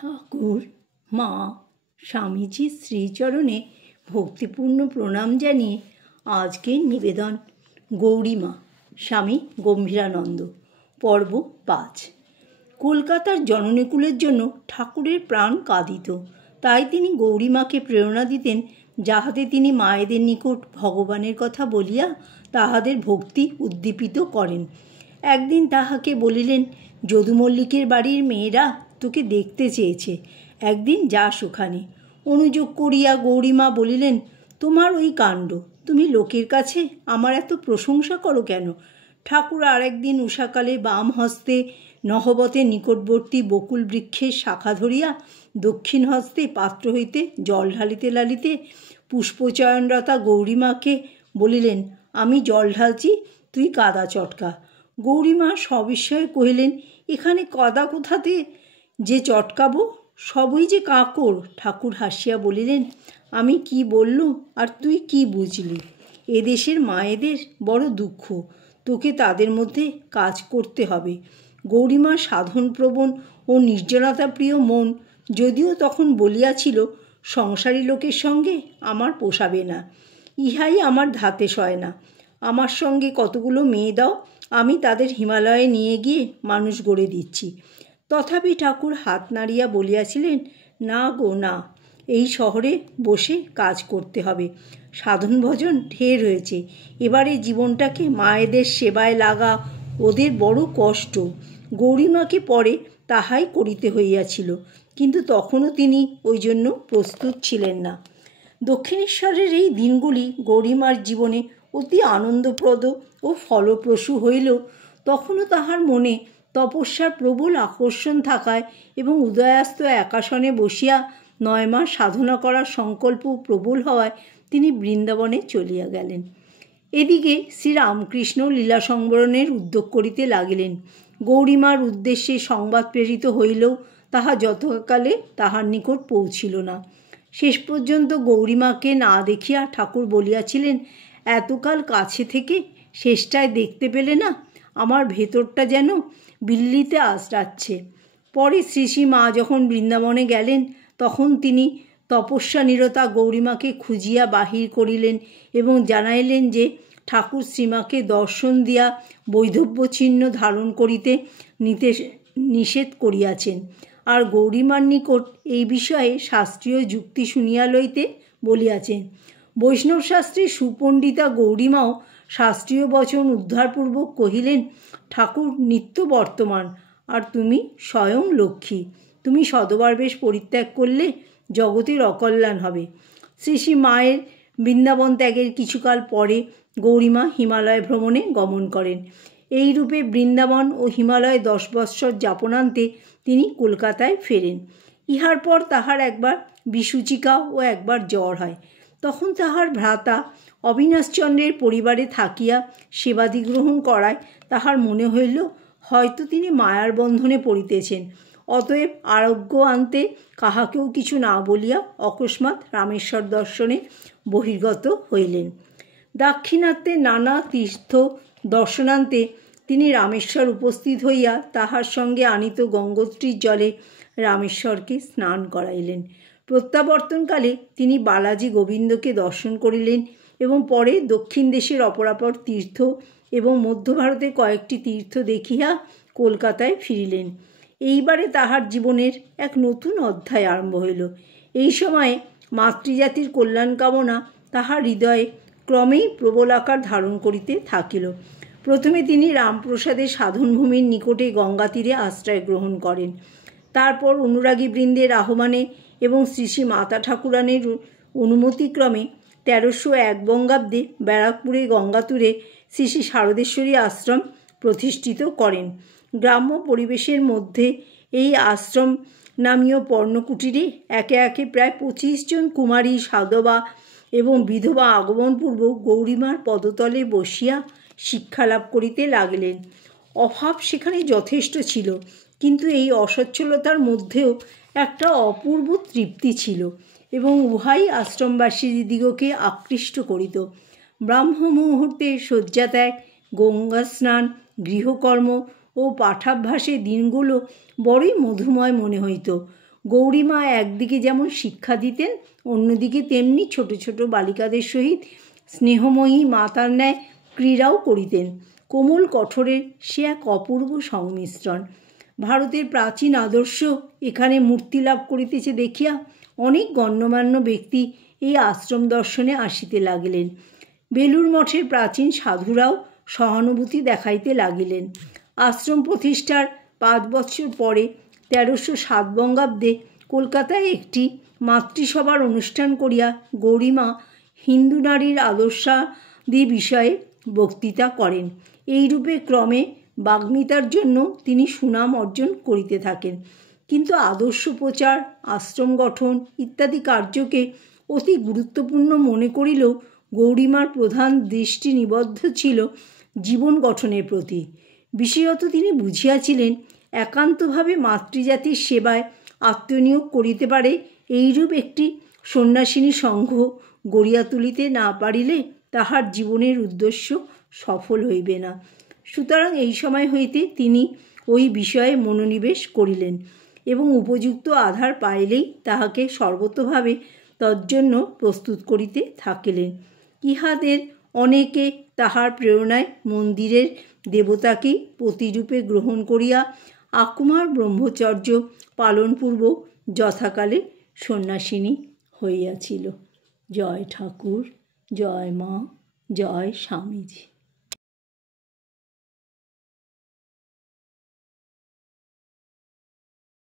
ঠাকুর, মা, স্বামীজির শ্রীচরণে ভক্তিপূর্ণ প্রণাম জানিয়ে আজকের নিবেদন গৌরীমা, স্বামী গম্ভীরানন্দ, পর্ব 5। কলকাতার জননীকুলের জন্য ঠাকুরের প্রাণ কাঁদিত, তাই তিনি গৌরীমাকে প্রেরণা দিতেন, যাহাতে তিনি মায়েদের নিকট ভগবানের কথা বলিয়া তাহাদের ভক্তি উদ্দীপিত করেন। একদিন তাহাকে বলিলেন, যদু মল্লিকের বাড়ির মেয়েরা তোকে দেখতে চেয়েছে, একদিন যাস ওখানে। অনুযোগ করিয়া গৌরীমা বলিলেন, তোমার ওই কাণ্ড, তুমি লোকের কাছে আমার এত প্রশংসা করো কেন? ঠাকুর আর একদিন উষাকালে বাম হস্তে নহবতের নিকটবর্তী বকুল বৃক্ষের শাখা ধরিয়া দক্ষিণ হস্তে পাত্র হইতে জল ঢালিতে ঢালিতে পুষ্পচয়নরতা গৌরীমাকে বলিলেন, আমি জল ঢালছি, তুই কাদা চটকা। গৌরীমা সবিস্ময়ে কহিলেন, এখানে কাদা কোথাতে যে চটকাবো, সবই যে কাঁকর। ঠাকুর হাসিয়া বলিলেন, আমি কি বললুম আর তুই কি বুঝলি? এদেশের মায়েদের বড় দুঃখ, তোকে তাদের মধ্যে কাজ করতে হবে। গৌরীমার সাধনপ্রবণ ও নির্জনতাপ্রিয় মন যদিও তখন বলিয়াছিল, সংসারী লোকের সঙ্গে আমার পোষাবে না, ইহাই আমার ধাতে সয় না। আমার সঙ্গে কতগুলো মেয়ে দাও, আমি তাদের হিমালয়ে নিয়ে গিয়ে মানুষ গড়ে দিচ্ছি। তথাপি ঠাকুর হাত নাড়িয়া বলিয়াছিলেন, না গো না, এই শহরে বসে কাজ করতে হবে, সাধন ভজন ঢের হয়েছে, এবারে জীবনটাকে মায়েদের সেবায় লাগা, ওদের বড় কষ্ট। গৌরীমাকে পরে তাহাই করিতে হইয়াছিল, কিন্তু তখনও তিনি ওই জন্য প্রস্তুত ছিলেন না। দক্ষিণেশ্বরের এই দিনগুলি গৌরীমার জীবনে অতি আনন্দপ্রদ ও ফলপ্রসূ হইলেও তখনও তাহার মনে তপস্যার প্রবল আকর্ষণ থাকায় এবং উদয়াস্ত একাসনে বসিয়া 9 মাস সাধনা করার সংকল্প প্রবল হওয়ায় তিনি বৃন্দাবনে চলিয়া গেলেন। এদিকে শ্রীরামকৃষ্ণ লীলা সংবরণের উদ্যোগ করিতে লাগিলেন। গৌরীমার উদ্দেশ্যে সংবাদ প্রেরিত হইলেও তাহা যতকালে তাহার নিকট পৌঁছিল না। শেষ পর্যন্ত গৌরীমাকে না দেখিয়া ঠাকুর বলিয়াছিলেন, এতকাল কাছে থেকে শেষটায় দেখতে পেলে না? আমার ভেতরটা যেন বিল্লিতে আঁচড়াচ্ছে। পরে শ্রী মা যখন বৃন্দাবনে গেলেন, তখন তিনি তপস্যা নিরতা গৌরীমাকে খুঁজিয়া বাহির করিলেন এবং জানাইলেন যে ঠাকুর শ্রীমাকে দর্শন দিয়া বৈধব্য চিহ্ন ধারণ করিতে নিষেধ করিয়াছেন, আর গৌরীমার নিকট এই বিষয়ে শাস্ত্রীয় যুক্তি শুনিয়া লইতে বলিয়াছেন। বৈষ্ণব শাস্ত্রে সুপণ্ডিতা গৌরীমাও শাস্ত্রীয় বচন উদ্ধারপূর্বক কহিলেন, ঠাকুর নিত্য বর্তমান, আর তুমি স্বয়ং লক্ষ্মী। তুমি সদবার বেশ পরিত্যাগ করলে জগতের অকল্যাণ হবে। শ্রী মায়ের বৃন্দাবন ত্যাগের কিছুকাল পরে গৌরীমা হিমালয় ভ্রমণে গমন করেন। এই রূপে বৃন্দাবন ও হিমালয় 10 বৎসর যাপনান্তে তিনি কলকাতায় ফেরেন। ইহার পর তাহার একবার বিসূচিকা ও একবার জ্বর হয়। তখন তাহার ভ্রাতা অবিনাশচন্দ্রের পরিবারে থাকিয়া সেবাদিগ্রহণ করায় তাহার মনে হইল হয়তো তিনি মায়ার বন্ধনে পড়িতেছেন। অতএব আরোগ্য আনতে কাহাকেও কিছু না বলিয়া অকস্মাৎ রামেশ্বর দর্শনে বহির্গত হইলেন। দাক্ষিণাত্যে নানা তীর্থ দর্শনান্তে তিনি রামেশ্বর উপস্থিত হইয়া তাহার সঙ্গে আনিত গঙ্গোত্রীর জলে রামেশ্বরকে স্নান করাইলেন। প্রত্যাবর্তনকালে তিনি বালাজি গোবিন্দকে দর্শন করিলেন এবং পরে দক্ষিণ দেশের অপরাপর তীর্থ এবং মধ্য ভারতের কয়েকটি তীর্থ দেখিয়া কলকাতায় ফিরিলেন। এইবারে তাহার জীবনের এক নতুন অধ্যায় আরম্ভ হইল। এই সময়ে মাতৃজাতির কল্যাণ কামনা তাহার হৃদয়ে ক্রমেই প্রবল আকার ধারণ করিতে থাকিল। প্রথমে তিনি রামপ্রসাদের সাধনভূমির নিকটে গঙ্গা তীরে আশ্রয় গ্রহণ করেন। তারপর অনুরাগীবৃন্দের আহ্বানে এবং শ্রী মাতা ঠাকুরানীর অনুমতিক্রমে 1301 বঙ্গাব্দে ব্যারাকপুরে গঙ্গাতীরে শ্রী শারদেশ্বরী আশ্রম প্রতিষ্ঠিত করেন। গ্রাম্য পরিবেশের মধ্যে এই আশ্রম নামীয় পর্ণকুটিরে একে একে প্রায় 25 জন কুমারী, সাধবা এবং বিধবা আগমনপূর্বক গৌরীমার পদতলে বসিয়া শিক্ষালাভ করিতে লাগিলেন। অভাব সেখানে যথেষ্ট ছিল, কিন্তু এই অসচ্ছলতার মধ্যেও একটা অপূর্ব তৃপ্তি ছিল এবং উহাই আশ্রমবাসীদিগকে আকৃষ্ট করিত। ব্রাহ্ম মুহূর্তে শয্যাত্যাগ, গঙ্গা স্নান, গৃহকর্ম ও পাঠাভ্যাসে দিনগুলো বড়ই মধুময় মনে হইত। গৌরীমা একদিকে যেমন শিক্ষা দিতেন, অন্যদিকে তেমনি ছোট ছোট বালিকাদের সহিত স্নেহময়ী মাতার ন্যায় ক্রীড়াও করিতেন। কোমল কঠোরের সে এক অপূর্ব সংমিশ্রণ। ভারতের প্রাচীন আদর্শ এখানে মূর্তি লাভ করিতেছে দেখিয়া অনেক গণ্যমান্য ব্যক্তি এই আশ্রম দর্শনে আসিতে লাগিলেন। বেলুর মঠের প্রাচীন সাধুরাও সহানুভূতি দেখাইতে লাগিলেন। আশ্রম প্রতিষ্ঠার 5 বছর পরে 1307 বঙ্গাব্দে কলকাতায় একটি মাতৃসভার অনুষ্ঠান করিয়া গৌরীমা হিন্দু নারীর আদর্শাদি বিষয়ে বক্তৃতা করেন। এইরূপে ক্রমে বাগ্মিতার জন্য তিনি সুনাম অর্জন করিতে থাকেন। কিন্তু আদর্শ প্রচার, আশ্রম গঠন ইত্যাদি কার্যকে অতি গুরুত্বপূর্ণ মনে করিলেও গৌরীমার প্রধান দৃষ্টি নিবদ্ধ ছিল জীবন গঠনের প্রতি। বিশেষত তিনি বুঝিয়াছিলেন, একান্তভাবে মাতৃজাতির সেবায় আত্মনিয়োগ করিতে পারে এইরূপ একটি সন্ন্যাসিনী সংঘ গড়িয়া তুলিতে না পারিলে তাহার জীবনের উদ্দেশ্য সফল হইবে না। সুতরাং এই সময় হইতে তিনি ওই বিষয়ে মনোনিবেশ করিলেন এবং উপযুক্ত আধার পাইলেই তাহাকে সর্বতোভাবে তজ্জন্য প্রস্তুত করিতে থাকিলেন। ইহাদের অনেকে তাহার প্রেরণায় মন্দিরের দেবতাকেই প্রতিরূপে গ্রহণ করিয়া আকুমার ব্রহ্মচর্য পালনপূর্বক যথাকালে সন্ন্যাসিনী হইয়াছিল। জয় ঠাকুর, জয় মা, জয় স্বামীজি।